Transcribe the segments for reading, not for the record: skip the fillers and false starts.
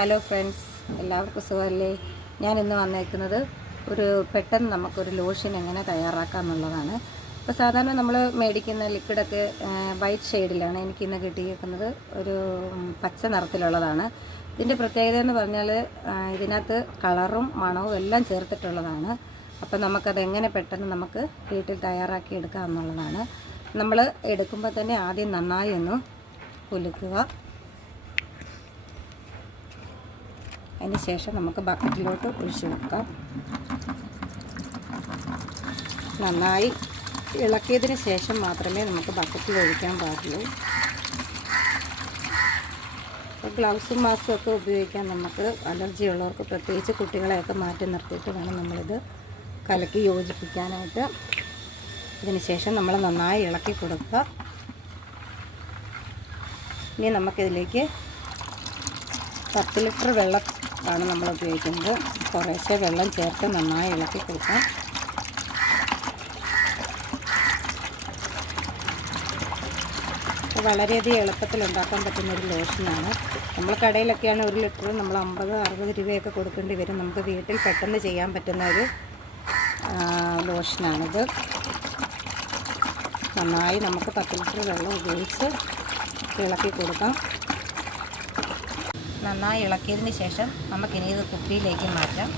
Hello friends, എല്ലാവർക്കും സുഖമല്ലേ? ഞാനിന്ന് വന്നേക്കുന്നത് പെട്ടെന്ന് നമുക്കൊരു ലോഷൻ എങ്ങനെ തയ്യാറാക്കാം എന്നുള്ളതാണ്. അപ്പോൾ സാധാരണ നമ്മൾ മേടിക്കുന്ന ലിക്വിഡൊക്കെ വൈറ്റ് ഷെയ്ഡിലാണ്. എനിക്കിന്ന് കിട്ടിയിരിക്കുന്നത് ഒരു പച്ച നിറത്തിലുള്ളതാണ്. ഇതിൻ്റെ പ്രത്യേകത എന്ന് പറഞ്ഞാൽ ഇതിനകത്ത് കളറും മണവും എല്ലാം ചേർത്തിട്ടുള്ളതാണ്. അപ്പോൾ നമുക്കതെങ്ങനെ പെട്ടെന്ന് നമുക്ക് വീട്ടിൽ തയ്യാറാക്കി എടുക്കാം എന്നുള്ളതാണ്. നമ്മൾ എടുക്കുമ്പോൾ തന്നെ ആദ്യം നന്നായി ഒന്ന് കുലുക്കുക. അതിന് ശേഷം നമുക്ക് ബക്കറ്റിലോട്ട് ഒഴിച്ചു വെക്കാം. നന്നായി ഇളക്കിയതിന് ശേഷം മാത്രമേ നമുക്ക് ബക്കറ്റിൽ ഒഴിക്കാൻ പാടുള്ളൂ. അപ്പോൾ ഗ്ലൗസും മാസ്കും ഒക്കെ ഉപയോഗിക്കാൻ നമുക്ക് അലർജി ഉള്ളവർക്ക്, പ്രത്യേകിച്ച് കുട്ടികളെയൊക്കെ മാറ്റി നിർത്തിയിട്ട് വേണം നമ്മളിത് കലക്കി യോജിപ്പിക്കാനായിട്ട്. ഇതിന് ശേഷം നമ്മൾ നന്നായി ഇളക്കി കൊടുക്കുക. ഇനി നമുക്കിതിലേക്ക് 10 ലിറ്റർ വെള്ളം ആണ് നമ്മൾ ഉപയോഗിക്കുന്നത്. കുറേശ്ശെ വെള്ളം ചേർത്ത് നന്നായി ഇളക്കി കൊടുക്കാം. വളരെയധികം എളുപ്പത്തിൽ ഉണ്ടാക്കാൻ പറ്റുന്നൊരു ലോഷനാണ്. നമ്മൾ കടയിലൊക്കെയാണ് 1 ലിറ്റർ നമ്മൾ 50-60 രൂപയൊക്കെ കൊടുക്കേണ്ടി വരും. നമുക്ക് വീട്ടിൽ പെട്ടെന്ന് ചെയ്യാൻ പറ്റുന്ന ഒരു ലോഷനാണിത്. നന്നായി നമുക്ക് 10 ലിറ്റർ വെള്ളം ഉപയോഗിച്ച് ഇളക്കി കൊടുക്കാം. നന്നായി ഇളക്കിയതിന് ശേഷം നമുക്കിനി ഇത് കുപ്പിയിലേക്ക് മാറ്റാം.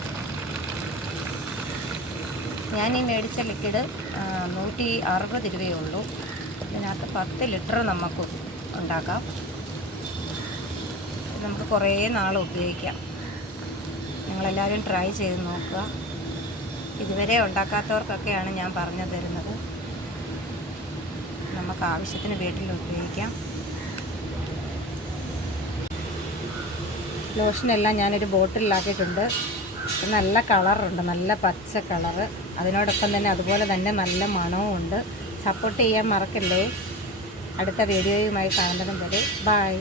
ഞാൻ ഈ മേടിച്ച ലിക്വിഡ് 160 രൂപയേ ഉള്ളൂ. ഇതിനകത്ത് 10 ലിറ്റർ നമുക്ക് ഉണ്ടാക്കാം. നമുക്ക് കുറേ നാൾ ഉപയോഗിക്കാം. നിങ്ങളെല്ലാവരും ട്രൈ ചെയ്ത് നോക്കുക. ഇതുവരെ ഉണ്ടാക്കാത്തവർക്കൊക്കെയാണ് ഞാൻ പറഞ്ഞു തരുന്നത്. നമുക്ക് ആവശ്യത്തിന് വീട്ടിൽ ഉപയോഗിക്കാം. ലോഷനെല്ലാം ഞാനൊരു ബോട്ടിലാക്കിയിട്ടുണ്ട്. നല്ല കളറുണ്ട്, നല്ല പച്ച കളറ്. അതിനോടൊപ്പം തന്നെ അതുപോലെ തന്നെ നല്ല മണവും ഉണ്ട്. സപ്പോർട്ട് ചെയ്യാൻ മറക്കല്ലേ. അടുത്ത വീഡിയോയുമായി കാണുന്നതും വരെ ബൈ.